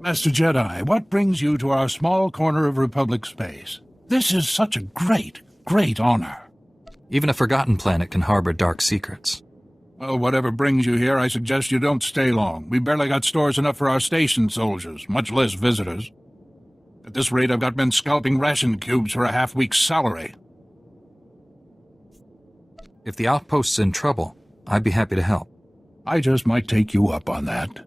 Master Jedi, what brings you to our small corner of Republic space? This is such a great, great honor. Even a forgotten planet can harbor dark secrets. Well, whatever brings you here, I suggest you don't stay long. We barely got stores enough for our station soldiers, much less visitors. At this rate, I've got men scalping ration cubes for a half-week's salary. If the outpost's in trouble, I'd be happy to help. I just might take you up on that.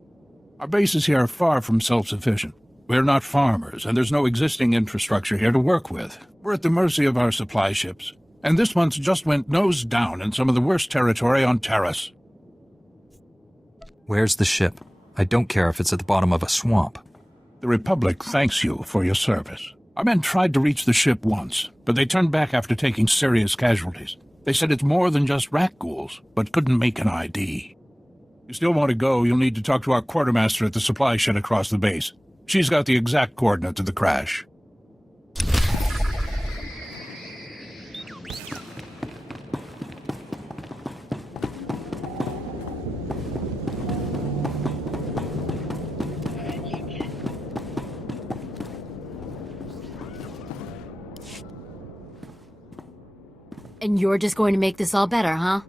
Our bases here are far from self-sufficient. We're not farmers, and there's no existing infrastructure here to work with. We're at the mercy of our supply ships, and this one's just went nose down in some of the worst territory on Terrace. Where's the ship? I don't care if it's at the bottom of a swamp. The Republic thanks you for your service. Our men tried to reach the ship once, but they turned back after taking serious casualties. They said it's more than just rat ghouls, but couldn't make an ID. If you still want to go, you'll need to talk to our quartermaster at the supply shed across the base. She's got the exact coordinates of the crash. And you're just going to make this all better, huh?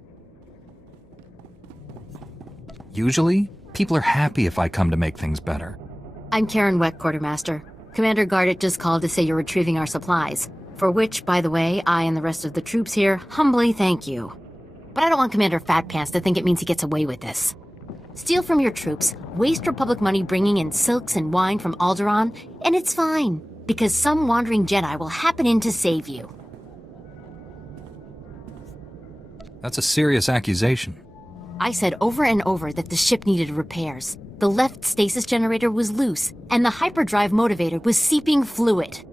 Usually, people are happy if I come to make things better. I'm Karen Weck, Quartermaster. Commander Gardet just called to say you're retrieving our supplies, for which, by the way, I and the rest of the troops here humbly thank you. But I don't want Commander Fatpants to think it means he gets away with this. Steal from your troops, waste Republic money bringing in silks and wine from Alderaan, and it's fine, because some wandering Jedi will happen in to save you. That's a serious accusation. I said over and over that the ship needed repairs. The left stasis generator was loose, and the hyperdrive motivator was seeping fluid.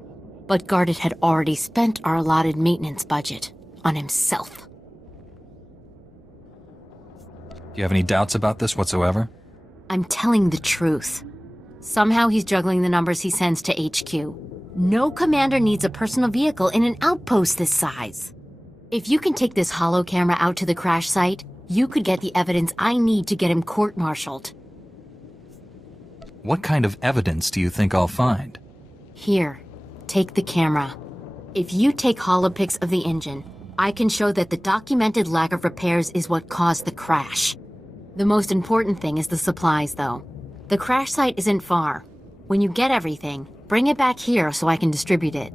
But Gardet had already spent our allotted maintenance budget on himself. Do you have any doubts about this whatsoever? I'm telling the truth. Somehow he's juggling the numbers he sends to HQ. No commander needs a personal vehicle in an outpost this size. If you can take this holo camera out to the crash site, you could get the evidence I need to get him court-martialed. What kind of evidence do you think I'll find? Here, take the camera. If you take holopics of the engine, I can show that the documented lack of repairs is what caused the crash. The most important thing is the supplies, though. The crash site isn't far. When you get everything, bring it back here so I can distribute it.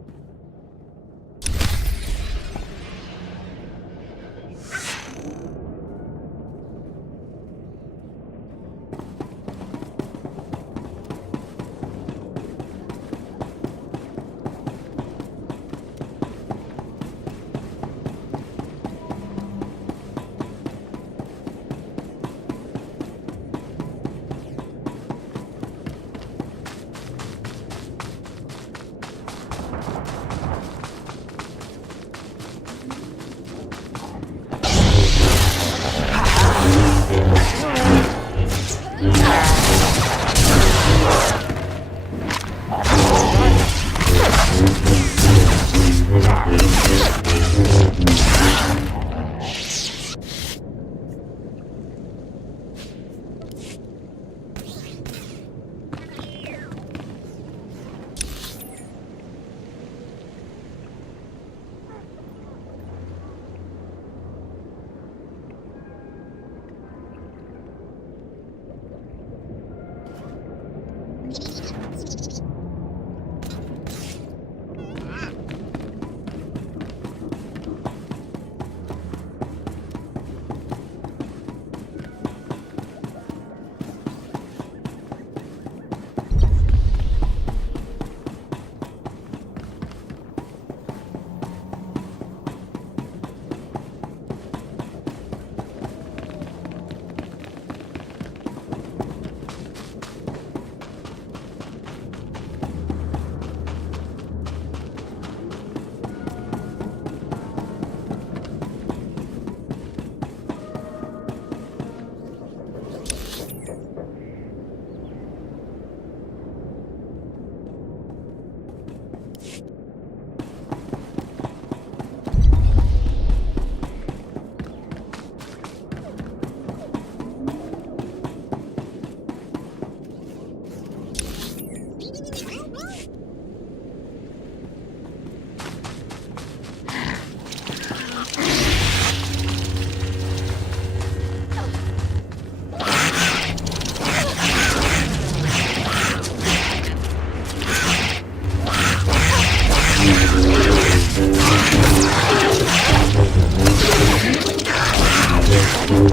There,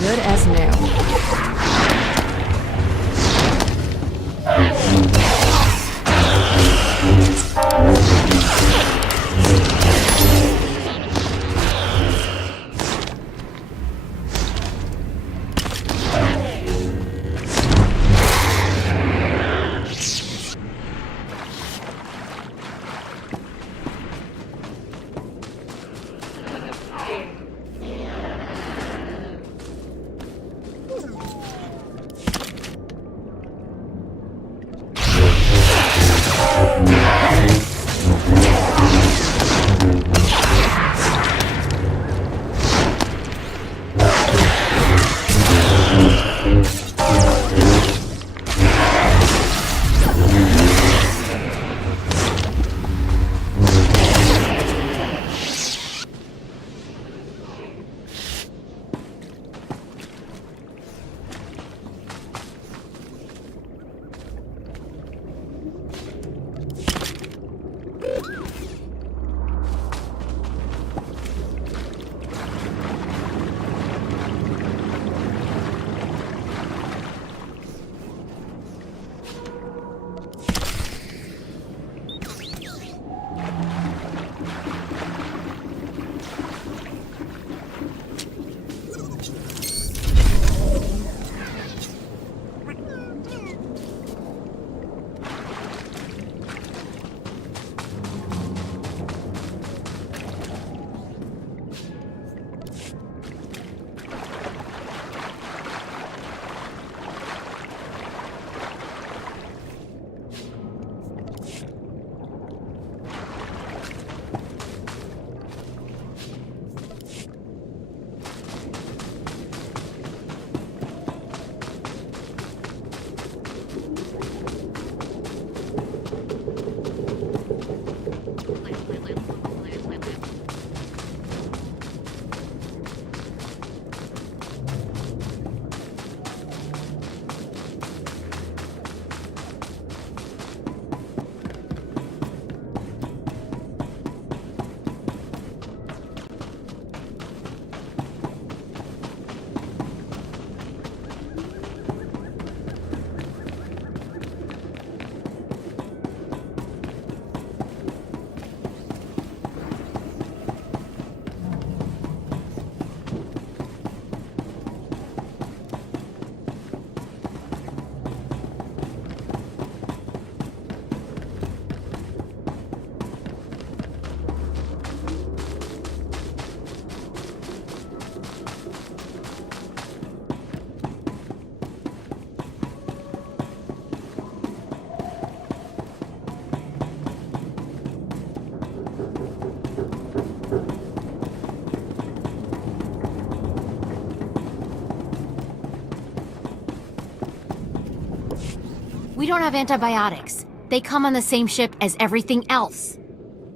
good as new. We don't have antibiotics. They come on the same ship as everything else.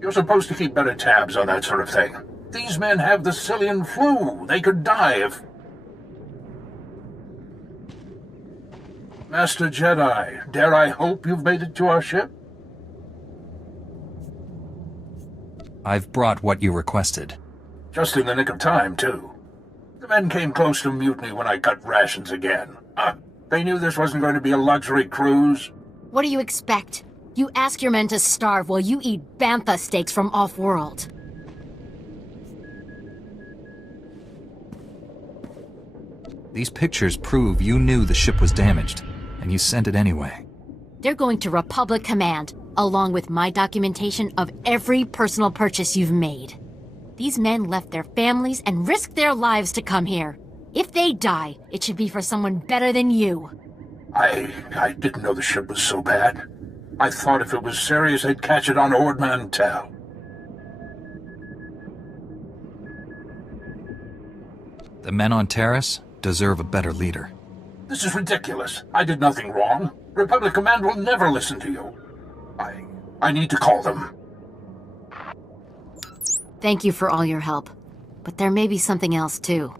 You're supposed to keep better tabs on that sort of thing. These men have the Cillian flu. They could die if... Master Jedi, dare I hope you've made it to our ship? I've brought what you requested. Just in the nick of time, too. The men came close to mutiny when I cut rations again. They knew this wasn't going to be a luxury cruise. What do you expect? You ask your men to starve while you eat bantha steaks from off-world. These pictures prove you knew the ship was damaged, and you sent it anyway. They're going to Republic Command, along with my documentation of every personal purchase you've made. These men left their families and risked their lives to come here. If they die, it should be for someone better than you. I didn't know the ship was so bad. I thought if it was serious, they'd catch it on Ord Mantell. The men on Terrace deserve a better leader. This is ridiculous. I did nothing wrong. Republic Command will never listen to you. I need to call them. Thank you for all your help. But there may be something else, too.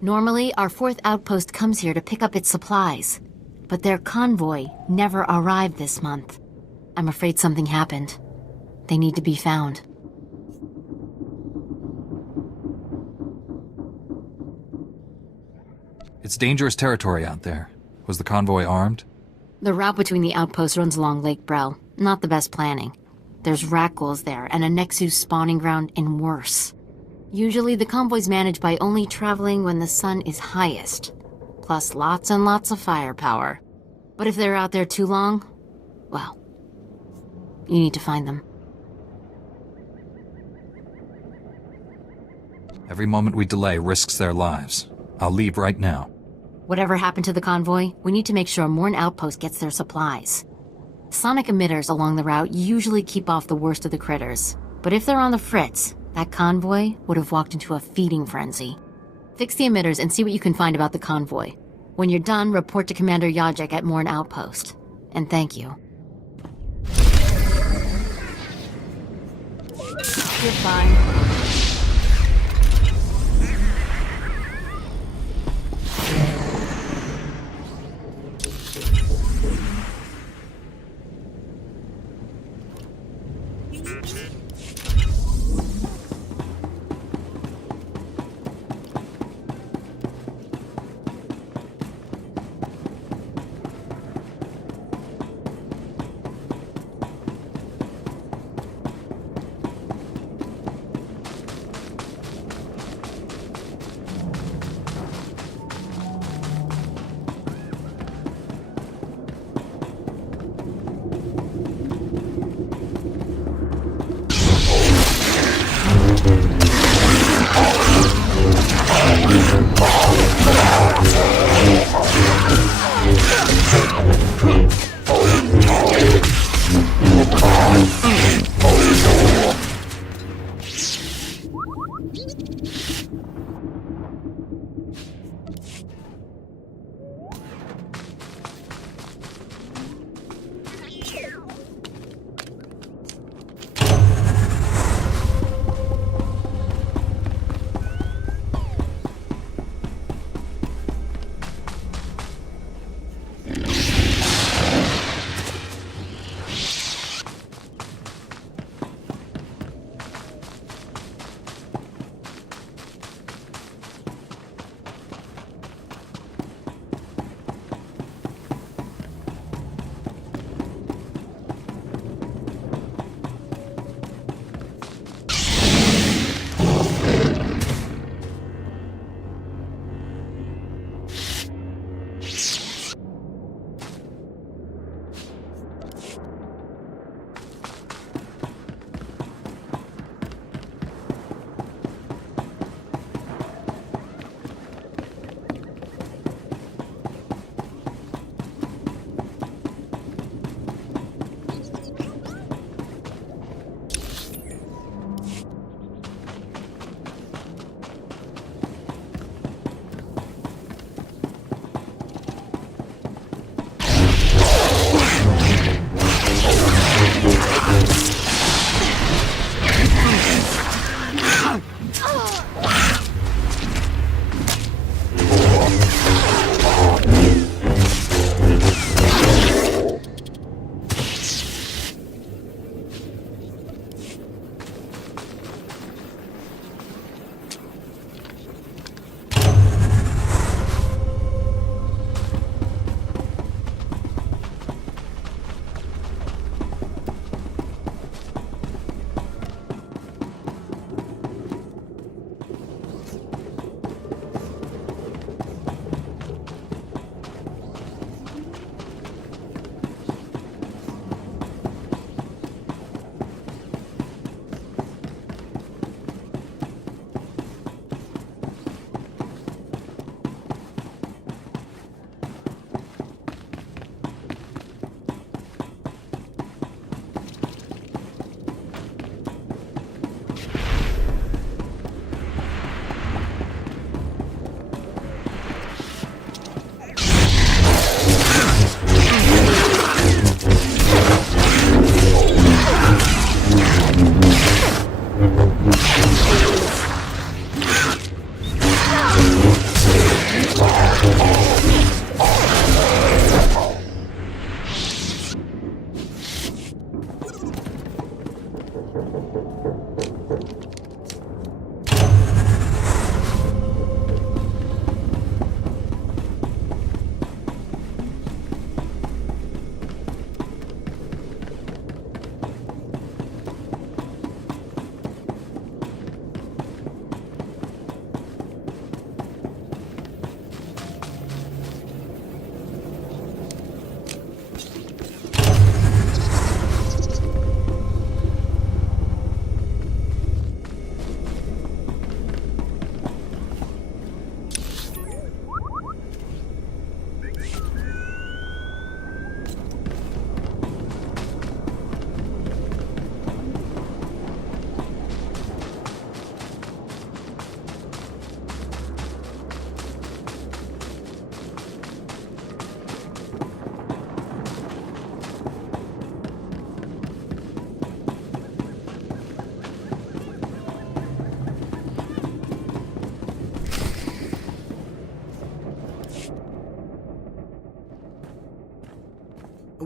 Normally, our 4th outpost comes here to pick up its supplies, but their convoy never arrived this month. I'm afraid something happened. They need to be found. It's dangerous territory out there. Was the convoy armed? The route between the outposts runs along Lake Brel. Not the best planning. There's Rakghouls there, and a Nexus spawning ground, and worse. Usually the convoy's managed by only traveling when the sun is highest. Plus lots and lots of firepower. But if they're out there too long, well, you need to find them. Every moment we delay risks their lives. I'll leave right now. Whatever happened to the convoy, we need to make sure Morn Outpost gets their supplies. Sonic emitters along the route usually keep off the worst of the critters. But if they're on the fritz, that convoy would have walked into a feeding frenzy. Fix the emitters and see what you can find about the convoy. When you're done, report to Commander Yajek at Morn Outpost. And thank you. You're fine.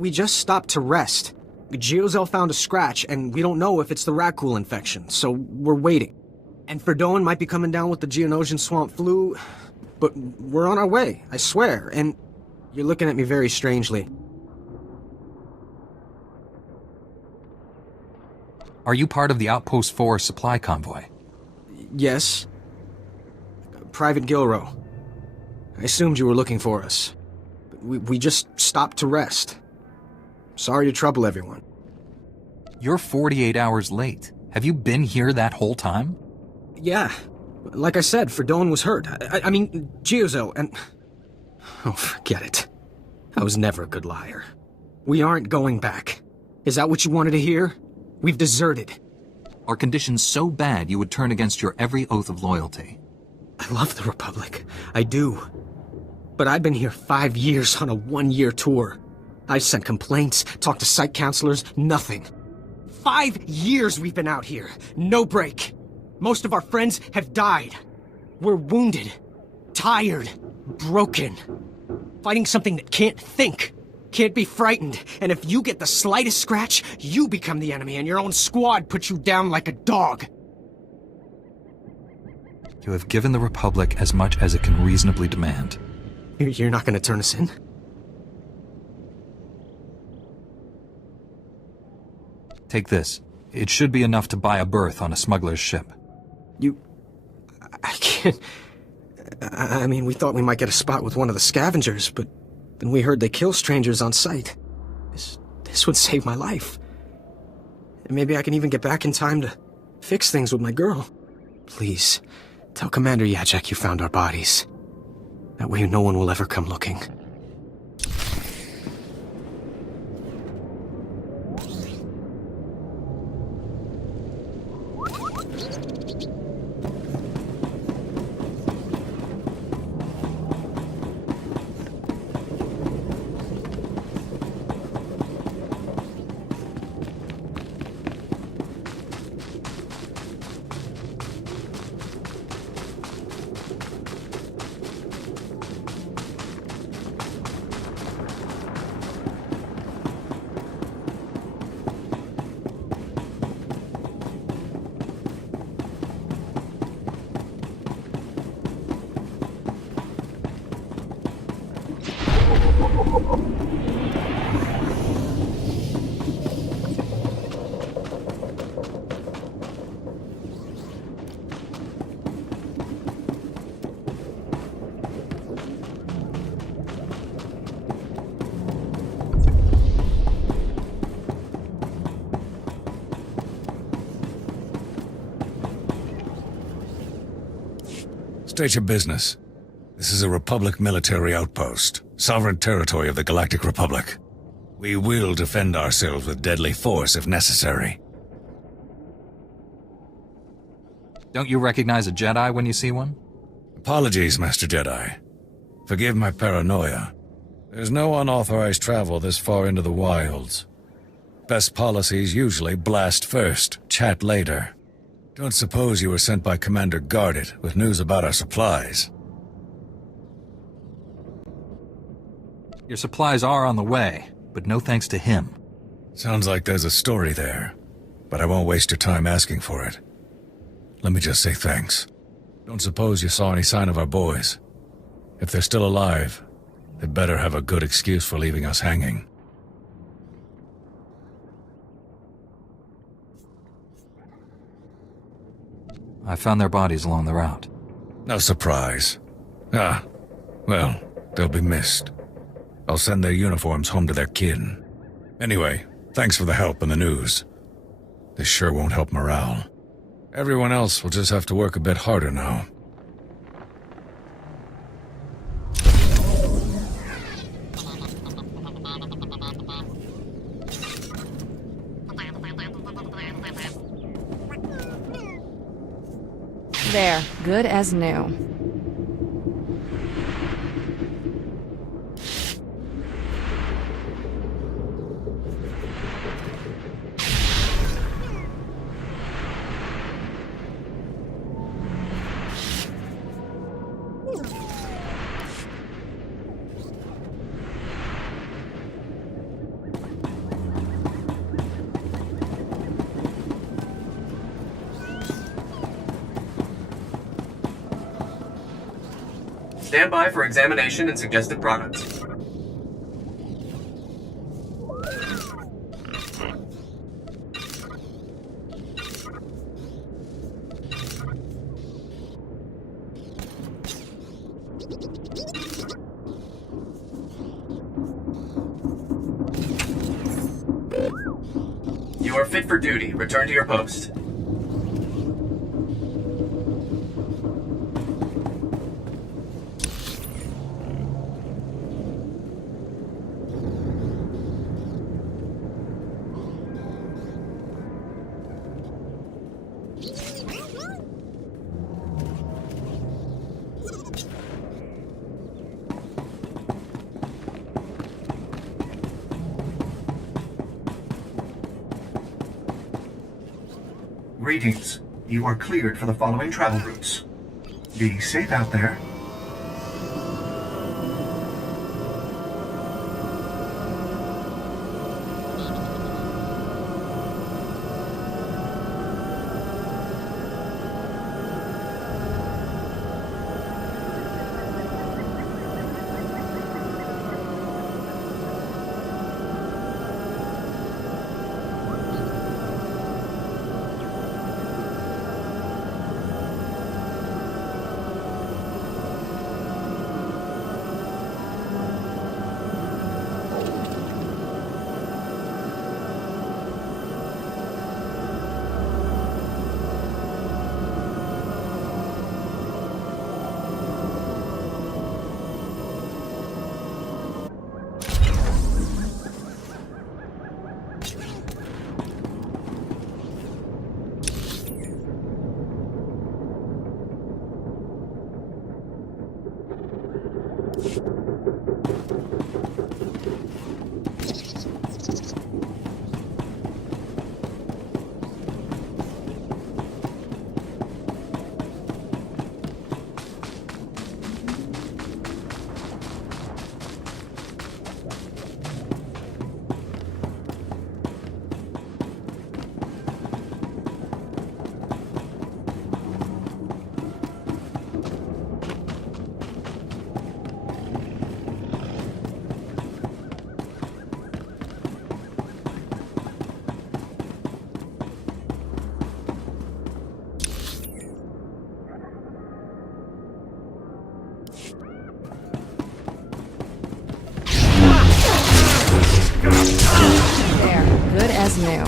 We just stopped to rest. Geozel found a scratch, and we don't know if it's the Rakghoul infection, so we're waiting. And Verdone might be coming down with the Geonosian swamp flu, but we're on our way, I swear, and you're looking at me very strangely. Are you part of the Outpost 4 supply convoy? Yes. Private Gilrow. I assumed you were looking for us. We just stopped to rest. Sorry to trouble everyone. You're 48 hours late. Have you been here that whole time? Yeah. Like I said, Verdone was hurt. I mean, Geozel, and... Oh, forget it. I was never a good liar. We aren't going back. Is that what you wanted to hear? We've deserted. Are conditions so bad you would turn against your every oath of loyalty? I love the Republic. I do. But I've been here 5 years on a 1-year tour. I've sent complaints, talked to site counselors, nothing. 5 years we've been out here. No break. Most of our friends have died. We're wounded, tired, broken. Fighting something that can't think, can't be frightened. And if you get the slightest scratch, you become the enemy and your own squad puts you down like a dog. You have given the Republic as much as it can reasonably demand. You're not going to turn us in? Take this. It should be enough to buy a berth on a smuggler's ship. I can't... I mean, we thought we might get a spot with one of the scavengers, but then we heard they kill strangers on sight. This would save my life. And maybe I can even get back in time to fix things with my girl. Please, tell Commander Yajek you found our bodies. That way no one will ever come looking. State your business. This is a Republic military outpost, sovereign territory of the Galactic Republic. We will defend ourselves with deadly force if necessary. Don't you recognize a Jedi when you see one? Apologies, Master Jedi. Forgive my paranoia. There's no unauthorized travel this far into the wilds. Best policies usually blast first, chat later. Don't suppose you were sent by Commander Gardet with news about our supplies. Your supplies are on the way, but no thanks to him. Sounds like there's a story there, but I won't waste your time asking for it. Let me just say thanks. Don't suppose you saw any sign of our boys. If they're still alive, they better have a good excuse for leaving us hanging. I found their bodies along the route. No surprise. Ah, well, they'll be missed. I'll send their uniforms home to their kin. Anyway, thanks for the help and the news. This sure won't help morale. Everyone else will just have to work a bit harder now. There, good as new. Stand by for examination and suggested products. You are fit for duty. Return to your post. Greetings. You are cleared for the following travel routes. Be safe out there. There, good as new.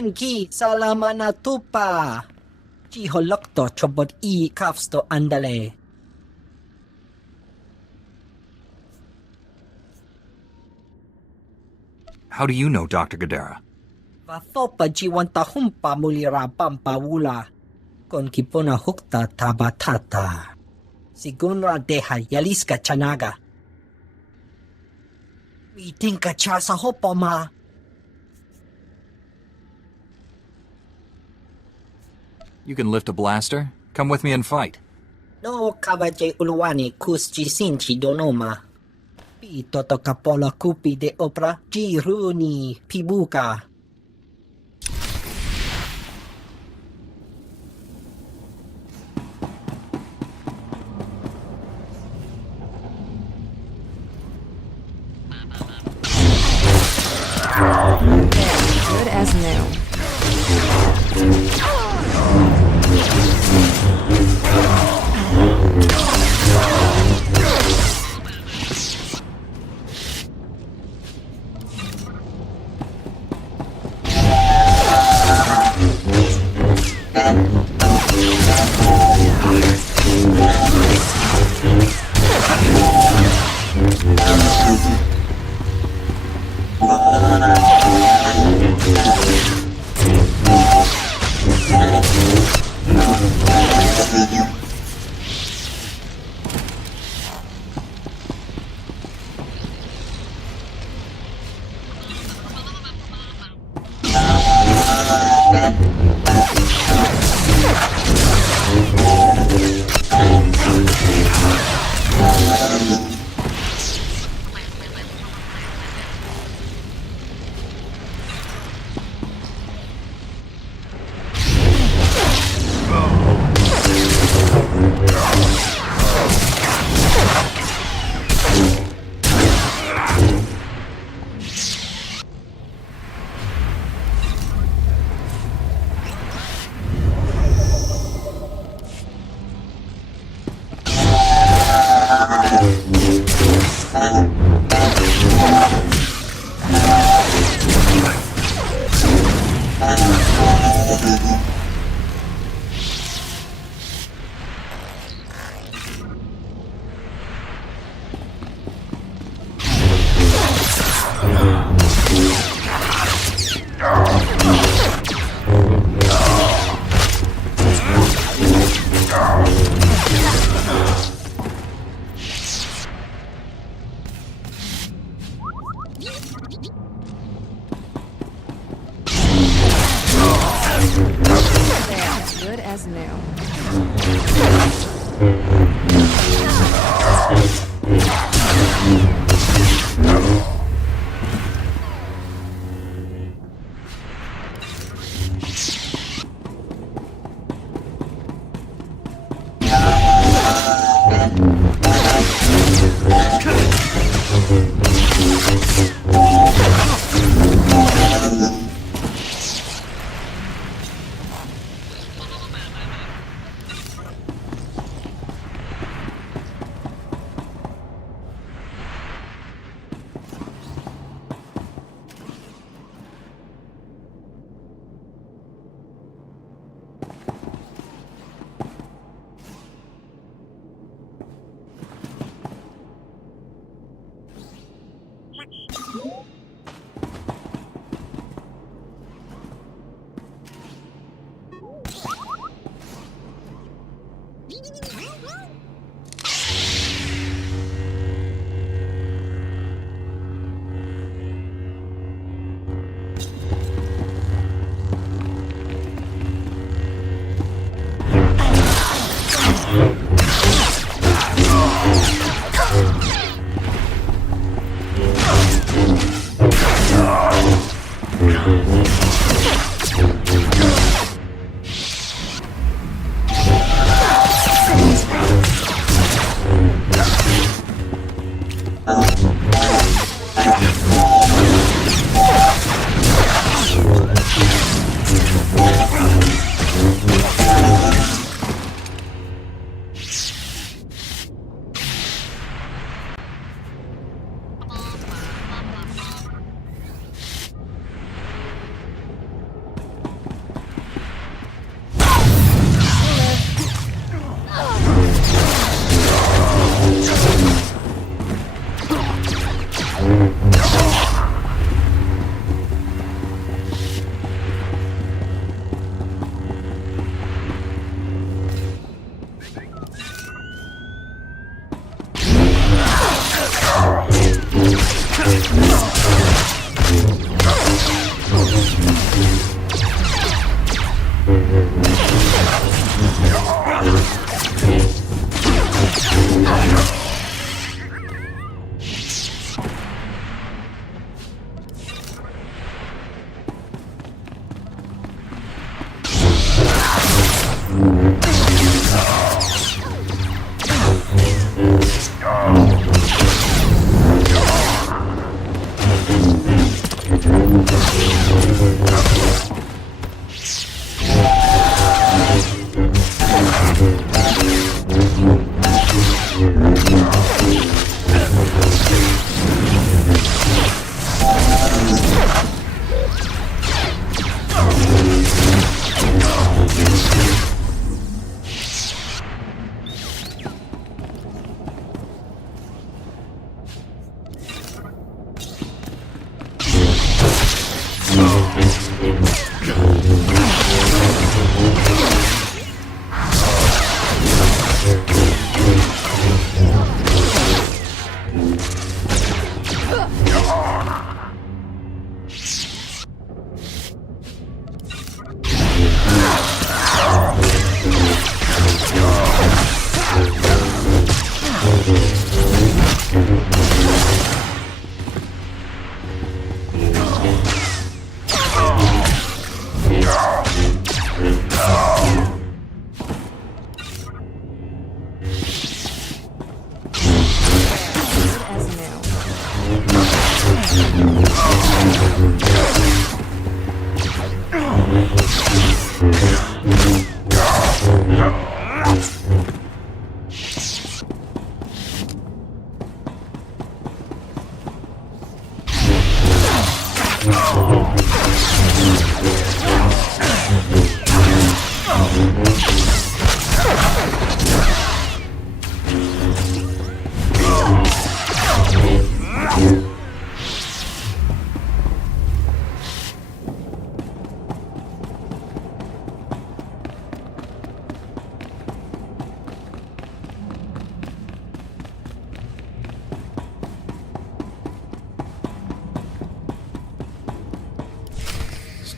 Unki salamana tupa. Chiholokto chobot I kafsto andale. How do you know Dr. Gadara? Vathopa jiwanta humpa mulira pampa wula. Kon kipona hukta tabatata. Sigunra deha yaliska chanaga. Itinka chasa hopoma. You can lift a blaster? Come with me and fight. No kabaje ulwani kusji sinchi donoma. Pi toto kapola kupi de opera jiruni pibuka. Good as new. Good as new.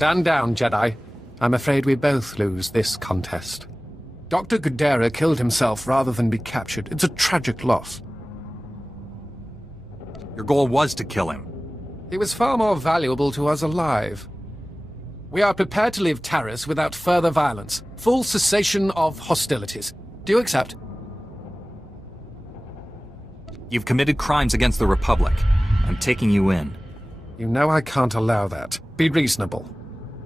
Stand down, Jedi. I'm afraid we both lose this contest. Dr. Gudera killed himself rather than be captured. It's a tragic loss. Your goal was to kill him. He was far more valuable to us alive. We are prepared to leave Taris without further violence. Full cessation of hostilities. Do you accept? You've committed crimes against the Republic. I'm taking you in. You know I can't allow that. Be reasonable.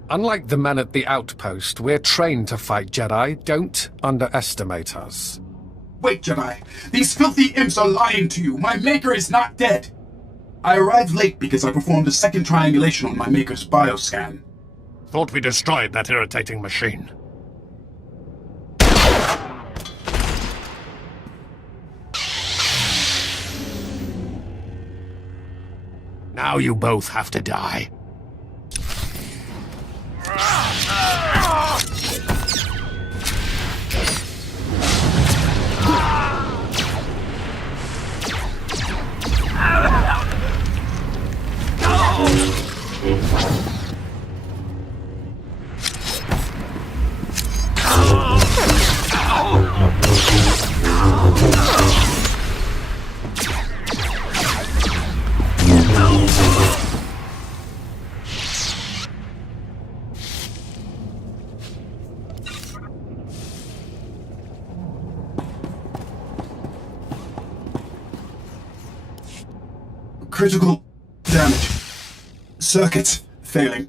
Unlike the men at the outpost, we're trained to fight, Jedi. Don't underestimate us. Wait, Jedi. These filthy imps are lying to you. My Maker is not dead. I arrived late because I performed a second triangulation on my Maker's bioscan. Thought we destroyed that irritating machine. Now you both have to die. Critical damage. Circuits failing.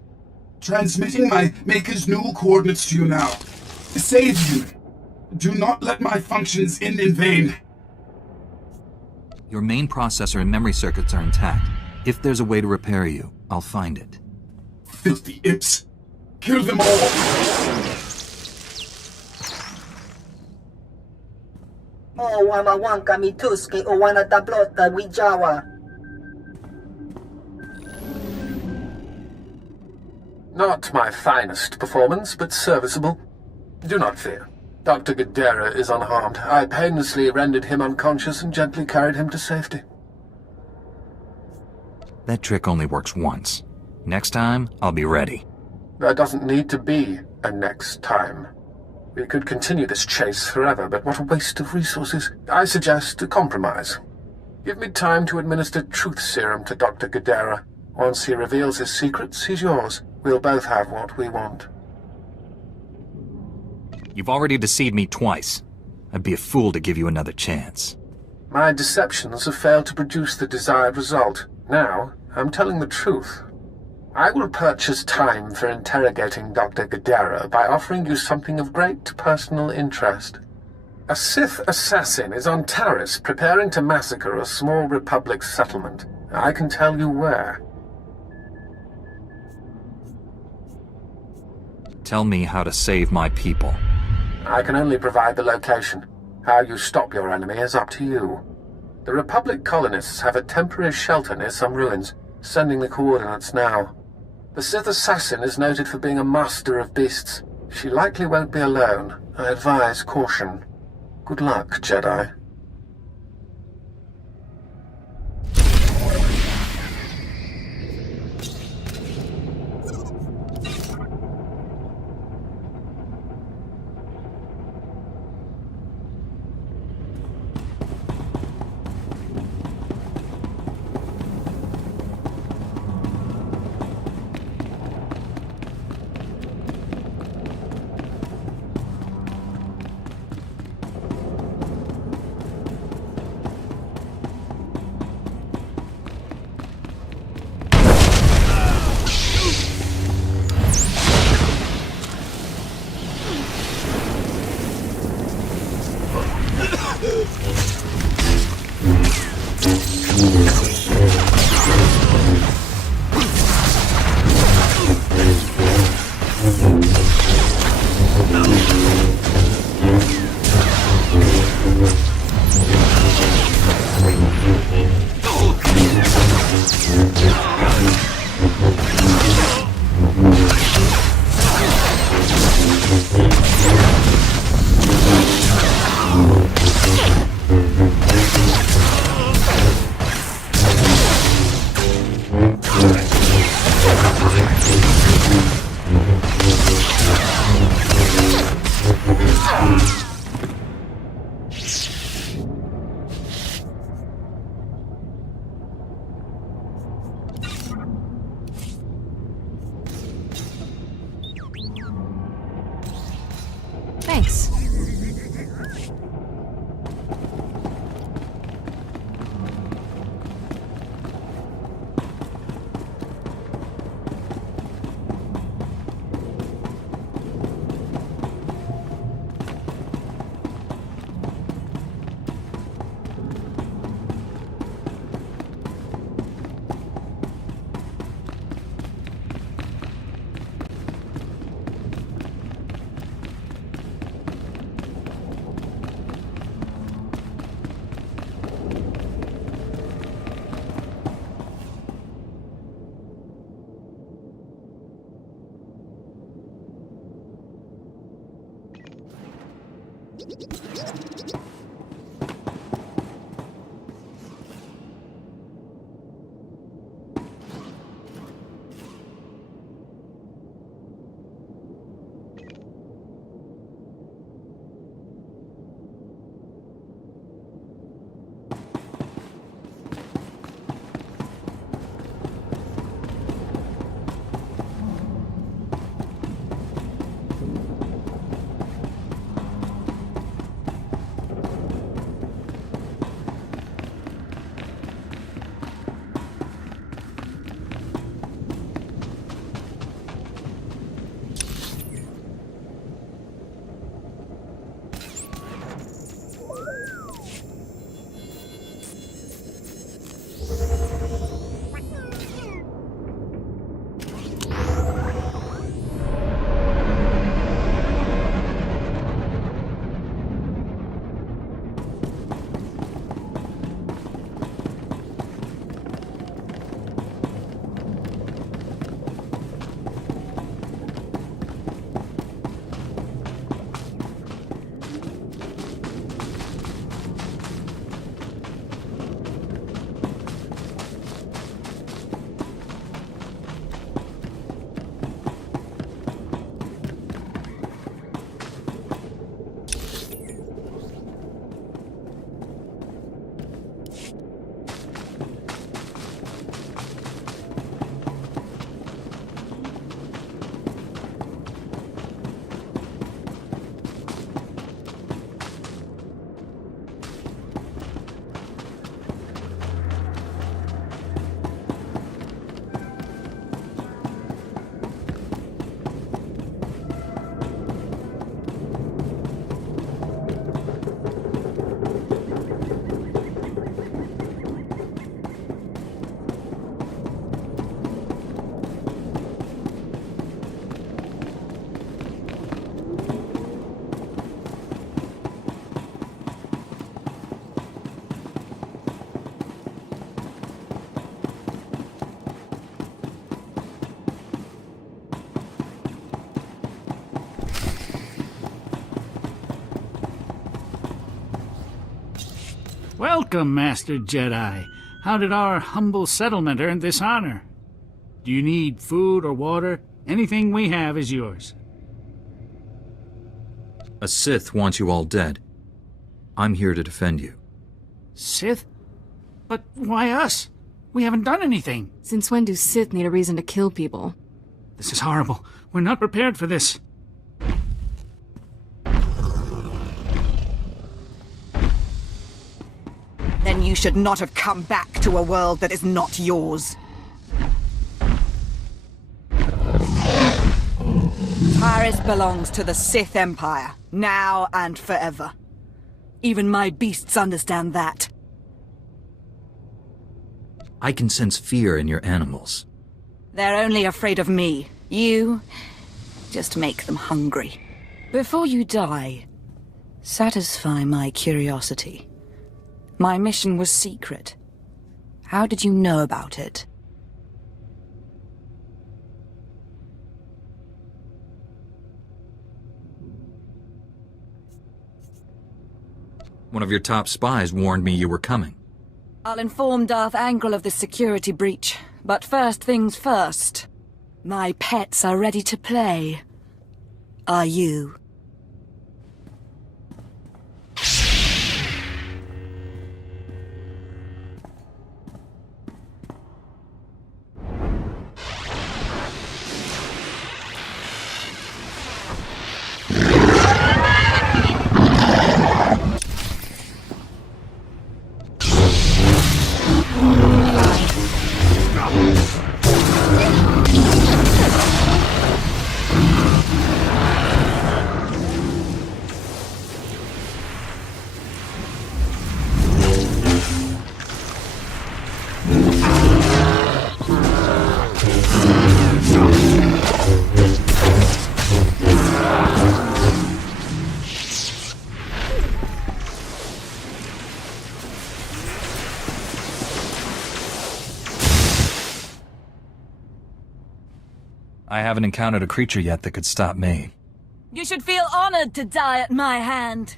Transmitting my Maker's new coordinates to you now. Save him. Do not let my functions end in vain. Your main processor and memory circuits are intact. If there's a way to repair you, I'll find it. Filthy imps. Kill them all. O wamawanka mituske o wana tablota wijawa. Not my finest performance, but serviceable. Do not fear. Dr. Gudera is unharmed. I painlessly rendered him unconscious and gently carried him to safety. That trick only works once. Next time, I'll be ready. There doesn't need to be a next time. We could continue this chase forever, but what a waste of resources. I suggest a compromise. Give me time to administer truth serum to Dr. Gadara. Once he reveals his secrets, he's yours. We'll both have what we want. You've already deceived me twice. I'd be a fool to give you another chance. My deceptions have failed to produce the desired result. Now, I'm telling the truth. I will purchase time for interrogating Dr. Gadara by offering you something of great personal interest. A Sith assassin is on Taris preparing to massacre a small Republic settlement. I can tell you where. Tell me how to save my people. I can only provide the location. How you stop your enemy is up to you. The Republic colonists have a temporary shelter near some ruins, sending the coordinates now. The Sith assassin is noted for being a master of beasts. She likely won't be alone. I advise caution. Good luck, Jedi. Welcome, Master Jedi. How did our humble settlement earn this honor? Do you need food or water? Anything we have is yours. A Sith wants you all dead. I'm here to defend you. Sith? But why us? We haven't done anything. Since when do Sith need a reason to kill people? This is horrible. We're not prepared for this. Then you should not have come back to a world that is not yours. Paris belongs to the Sith Empire, now and forever. Even my beasts understand that. I can sense fear in your animals. They're only afraid of me. You just make them hungry. Before you die, satisfy my curiosity. My mission was secret. How did you know about it? One of your top spies warned me you were coming. I'll inform Darth Angral of the security breach. But first things first. My pets are ready to play. Are you? I haven't encountered a creature yet that could stop me. You should feel honored to die at my hand.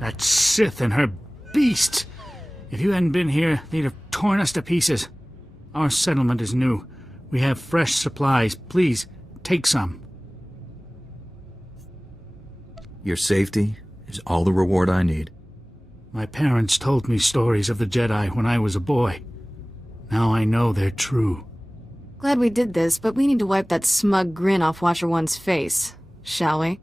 That Sith and her beasts! If you hadn't been here, they'd have torn us to pieces. Our settlement is new. We have fresh supplies. Please, take some. Your safety is all the reward I need. My parents told me stories of the Jedi when I was a boy. Now I know they're true. Glad we did this, but we need to wipe that smug grin off Watcher One's face, shall we?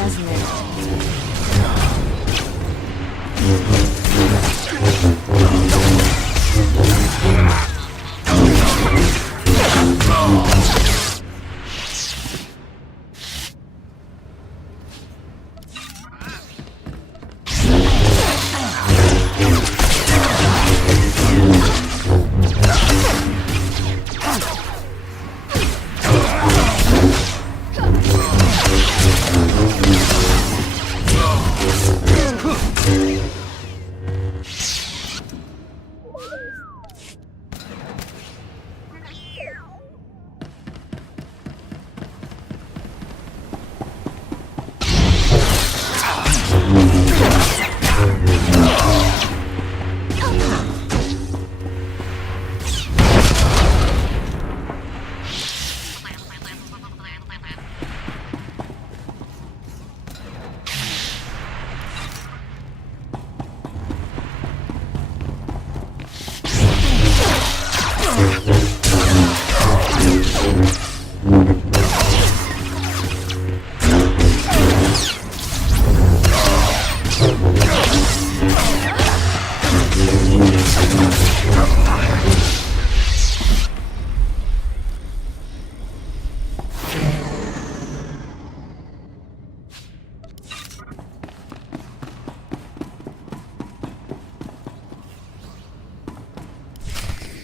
as new.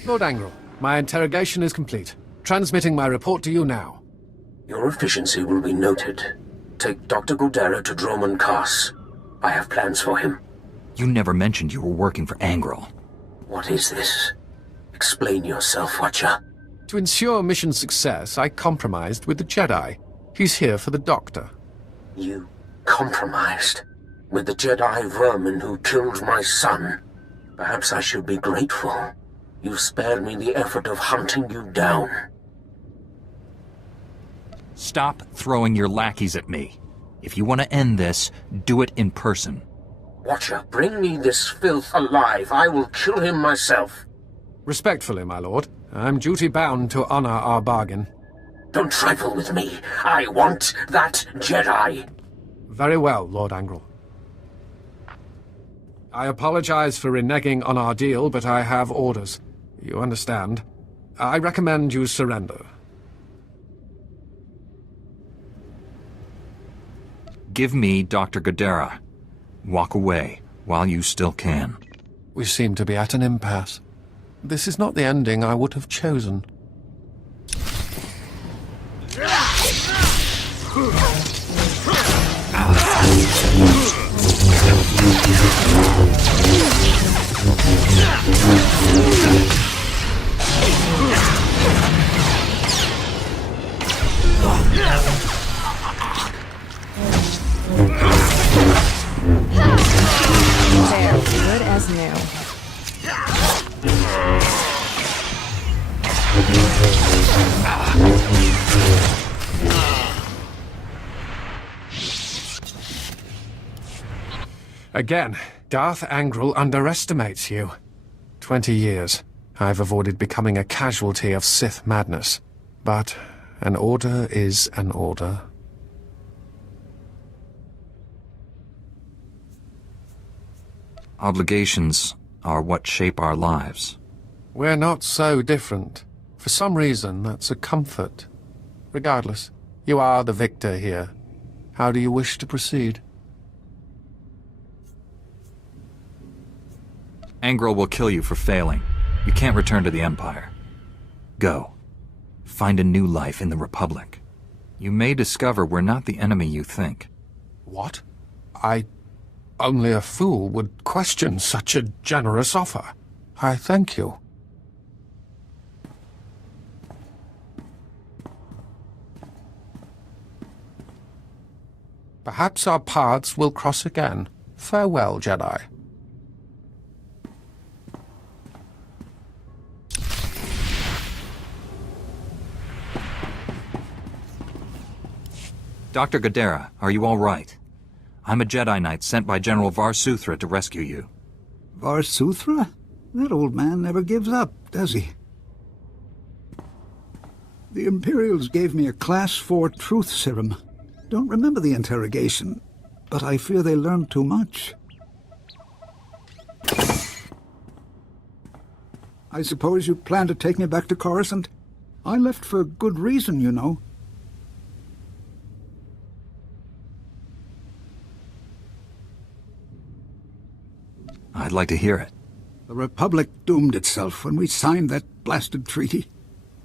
Lord Angrel, my interrogation is complete. Transmitting my report to you now. Your efficiency will be noted. Take Dr. Godera to Droman Kaas. I have plans for him. You never mentioned you were working for Angrel. What is this? Explain yourself, Watcher. To ensure mission success, I compromised with the Jedi. He's here for the Doctor. You compromised? With the Jedi vermin who killed my son? Perhaps I should be grateful. You spared me the effort of hunting you down. Stop throwing your lackeys at me. If you want to end this, do it in person. Watcher, bring me this filth alive. I will kill him myself. Respectfully, my lord. I'm duty-bound to honor our bargain. Don't trifle with me. I want that Jedi. Very well, Lord Angrel. I apologize for reneging on our deal, but I have orders. You understand. I recommend you surrender. Give me Dr. Godera. Walk away while you still can. We seem to be at an impasse. This is not the ending I would have chosen. There, good as new. Again, Darth Angrel underestimates you. 20 years. I've avoided becoming a casualty of Sith madness. But an order is an order. Obligations are what shape our lives. We're not so different. For some reason, that's a comfort. Regardless, you are the victor here. How do you wish to proceed? Angrel will kill you for failing. You can't return to the Empire. Go. Find a new life in the Republic. You may discover we're not the enemy you think. What? Only a fool would question such a generous offer. I thank you. Perhaps our paths will cross again. Farewell, Jedi. Dr. Godera, are you all right? I'm a Jedi Knight sent by General Var Suthra to rescue you. Var Suthra? That old man never gives up, does he? The Imperials gave me a Class 4 truth serum. Don't remember the interrogation, but I fear they learned too much. I suppose you plan to take me back to Coruscant? I left for good reason, you know. I'd like to hear it. The Republic doomed itself when we signed that blasted treaty.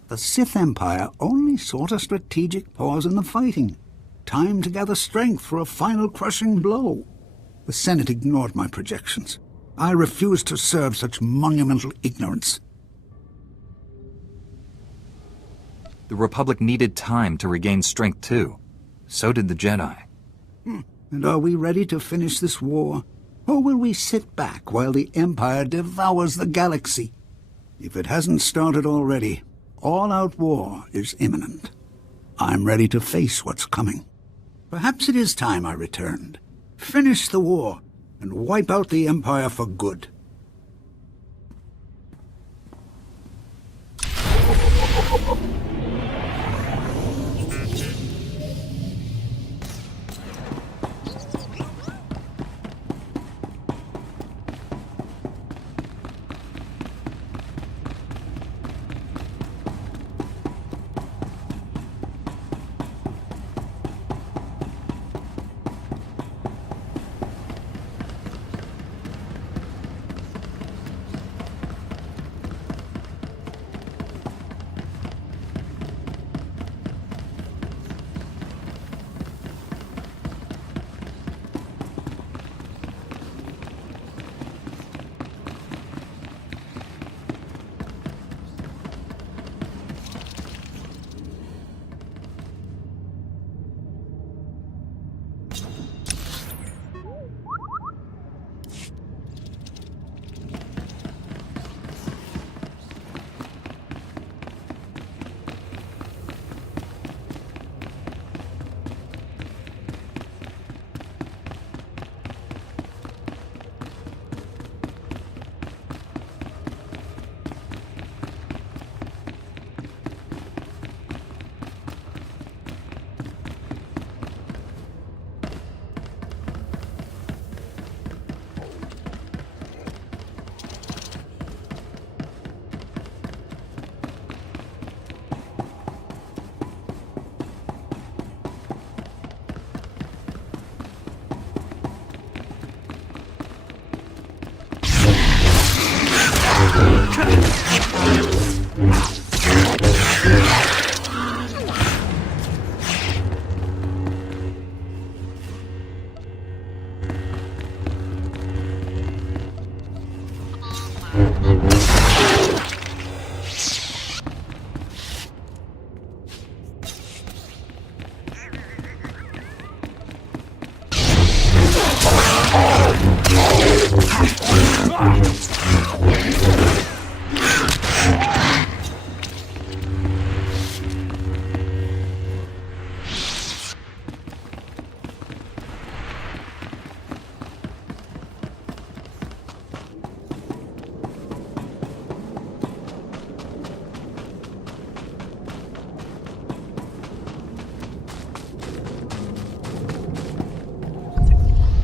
The Sith Empire only sought a strategic pause in the fighting. Time to gather strength for a final crushing blow. The Senate ignored my projections. I refused to serve such monumental ignorance. The Republic needed time to regain strength too. So did the Jedi. And are we ready to finish this war? Or will we sit back while the Empire devours the galaxy? If it hasn't started already, all-out war is imminent. I'm ready to face what's coming. Perhaps it is time I returned. Finish the war and wipe out the Empire for good.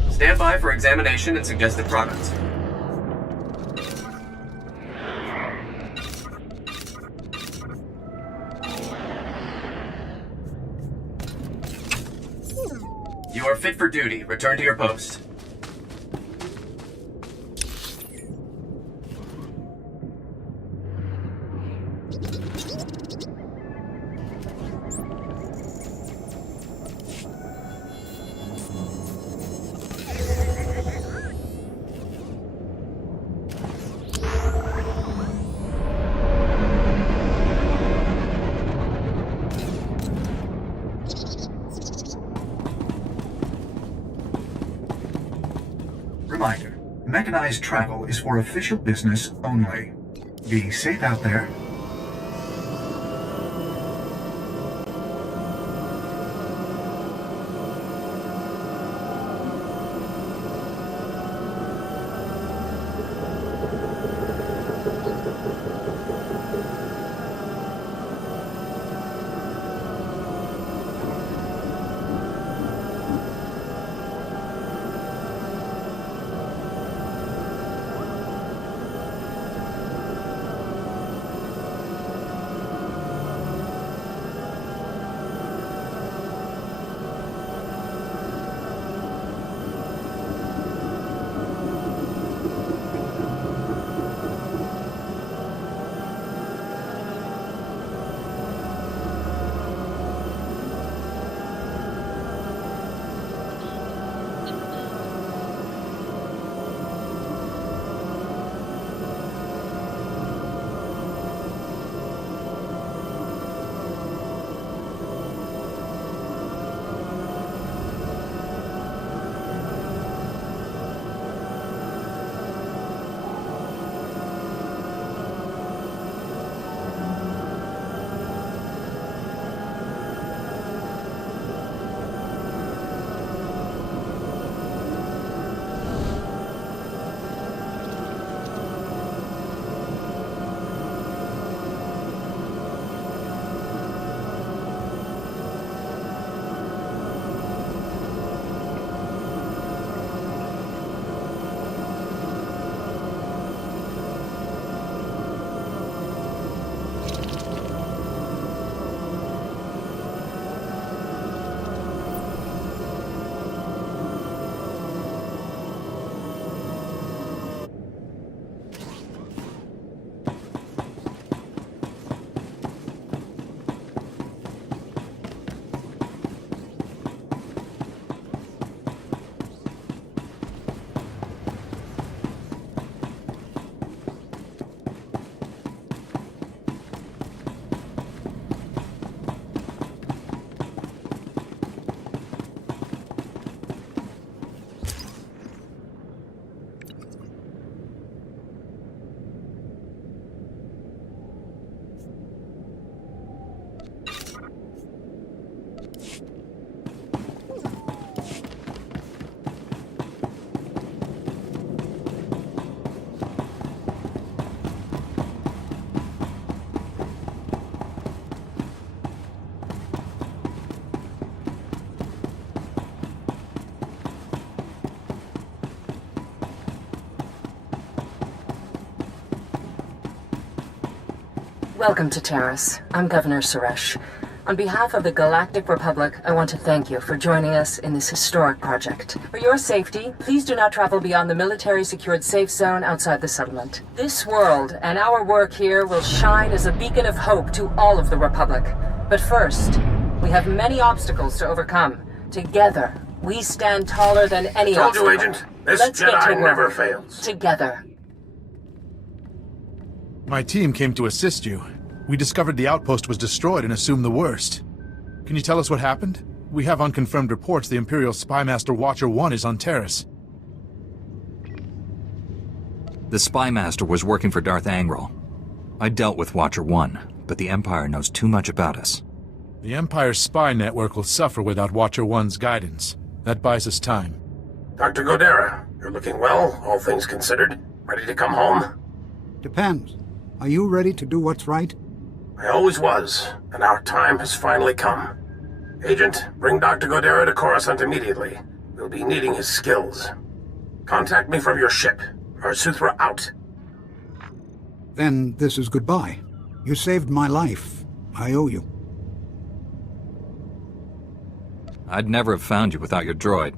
Stand by for examination and suggested products. You are fit for duty. Return to your post. Reminder, mechanized travel is for official business only. Be safe out there. Welcome to Terrace. I'm Governor Suresh. On behalf of the Galactic Republic, I want to thank you for joining us in this historic project. For your safety, please do not travel beyond the military-secured safe zone outside the settlement. This world and our work here will shine as a beacon of hope to all of the Republic. But first, we have many obstacles to overcome. Together, we stand taller than any obstacle. Told you, Agent. This Let's get to Jedi work. never fails. Together. My team came to assist you. We discovered the outpost was destroyed and assumed the worst. Can you tell us what happened? We have unconfirmed reports the Imperial Spymaster Watcher 1 is on Terrace. The Spymaster was working for Darth Angral. I dealt with Watcher 1, but the Empire knows too much about us. The Empire's spy network will suffer without Watcher 1's guidance. That buys us time. Dr. Godera, you're looking well, all things considered. Ready to come home? Depends. Are you ready to do what's right? I always was, and our time has finally come. Agent, bring Dr. Godera to Coruscant immediately. We'll be needing his skills. Contact me from your ship. Arsuthra out. Then this is goodbye. You saved my life. I owe you. I'd never have found you without your droid.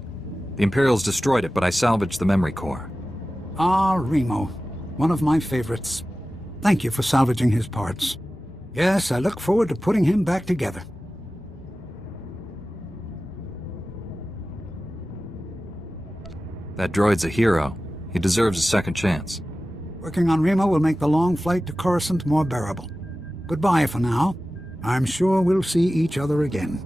The Imperials destroyed it, but I salvaged the memory core. Ah, Remo. One of my favorites. Thank you for salvaging his parts. Yes, I look forward to putting him back together. That droid's a hero. He deserves a second chance. Working on Remo will make the long flight to Coruscant more bearable. Goodbye for now. I'm sure we'll see each other again.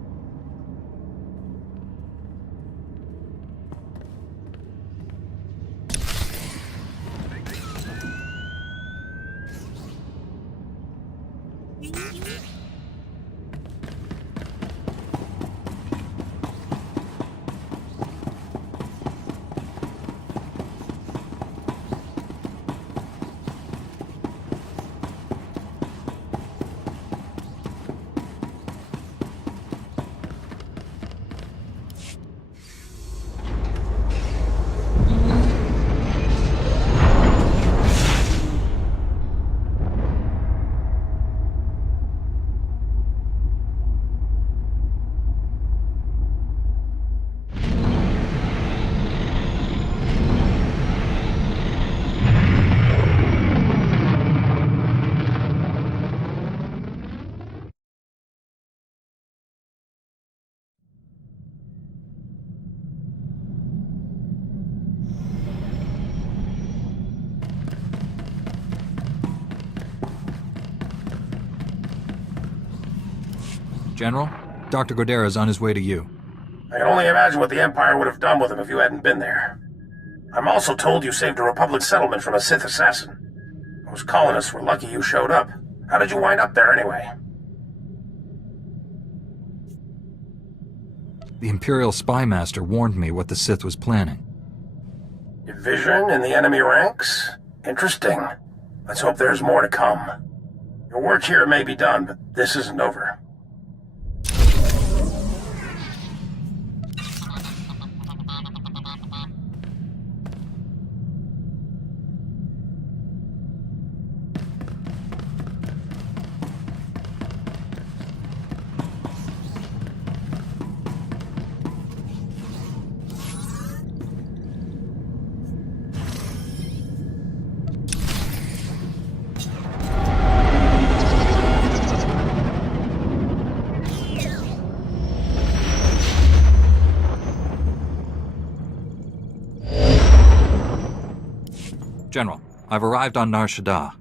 General, Dr. Godera's on his way to you. I can only imagine what the Empire would have done with him if you hadn't been there. I'm also told you saved a Republic settlement from a Sith assassin. Those colonists were lucky you showed up. How did you wind up there anyway? The Imperial Spymaster warned me what the Sith was planning. Division in the enemy ranks? Interesting. Let's hope there's more to come. Your work here may be done, but this isn't over. General, I've arrived on Nar Shaddaa.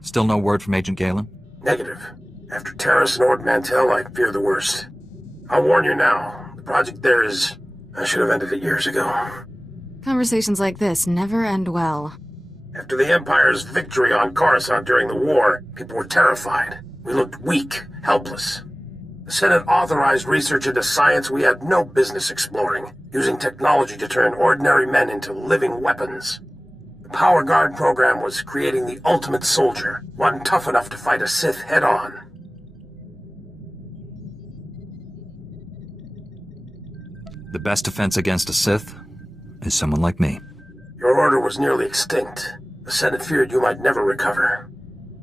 Still no word from Agent Galen? Negative. After Terrace and Ord Mantell, I fear the worst. I'll warn you now. The project there is... I should have ended it years ago. Conversations like this never end well. After the Empire's victory on Coruscant during the war, people were terrified. We looked weak, helpless. The Senate authorized research into science we had no business exploring, using technology to turn ordinary men into living weapons. The Power Guard program was creating the ultimate soldier, one tough enough to fight a Sith head-on. The best defense against a Sith is someone like me. Your order was nearly extinct. The Senate feared you might never recover.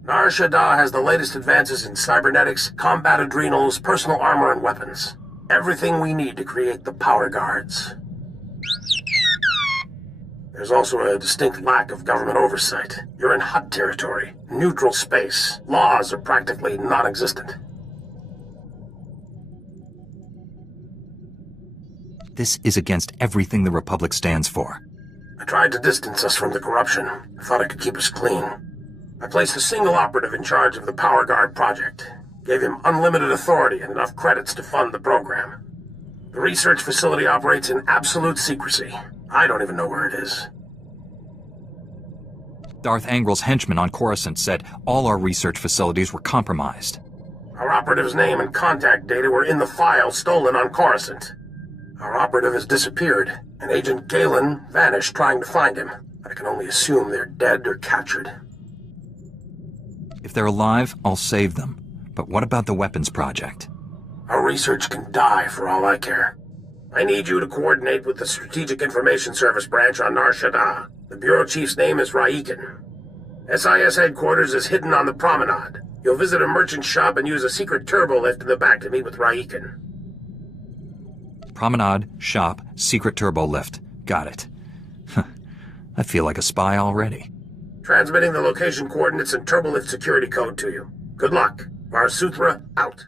Nar Shaddaa has the latest advances in cybernetics, combat adrenals, personal armor, and weapons. Everything we need to create the power guards. There's also a distinct lack of government oversight. You're in HUD territory, neutral space. Laws are practically non-existent. This is against everything the Republic stands for. I tried to distance us from the corruption. I thought I could keep us clean. I placed a single operative in charge of the Power Guard project. Gave him unlimited authority and enough credits to fund the program. The research facility operates in absolute secrecy. I don't even know where it is. Darth Angrel's henchmen on Coruscant said all our research facilities were compromised. Our operative's name and contact data were in the file stolen on Coruscant. Our operative has disappeared, and Agent Galen vanished trying to find him. I can only assume they're dead or captured. If they're alive, I'll save them. But what about the weapons project? Our research can die for all I care. I need you to coordinate with the Strategic Information Service branch on Nar Shaddaa. The Bureau Chief's name is Raiken. SIS headquarters is hidden on the promenade. You'll visit a merchant shop and use a secret turbo lift in the back to meet with Raiken. Promenade, shop, secret turbo lift. Got it. I feel like a spy already. Transmitting the location coordinates and turbolift security code to you. Good luck. Varsuthra out.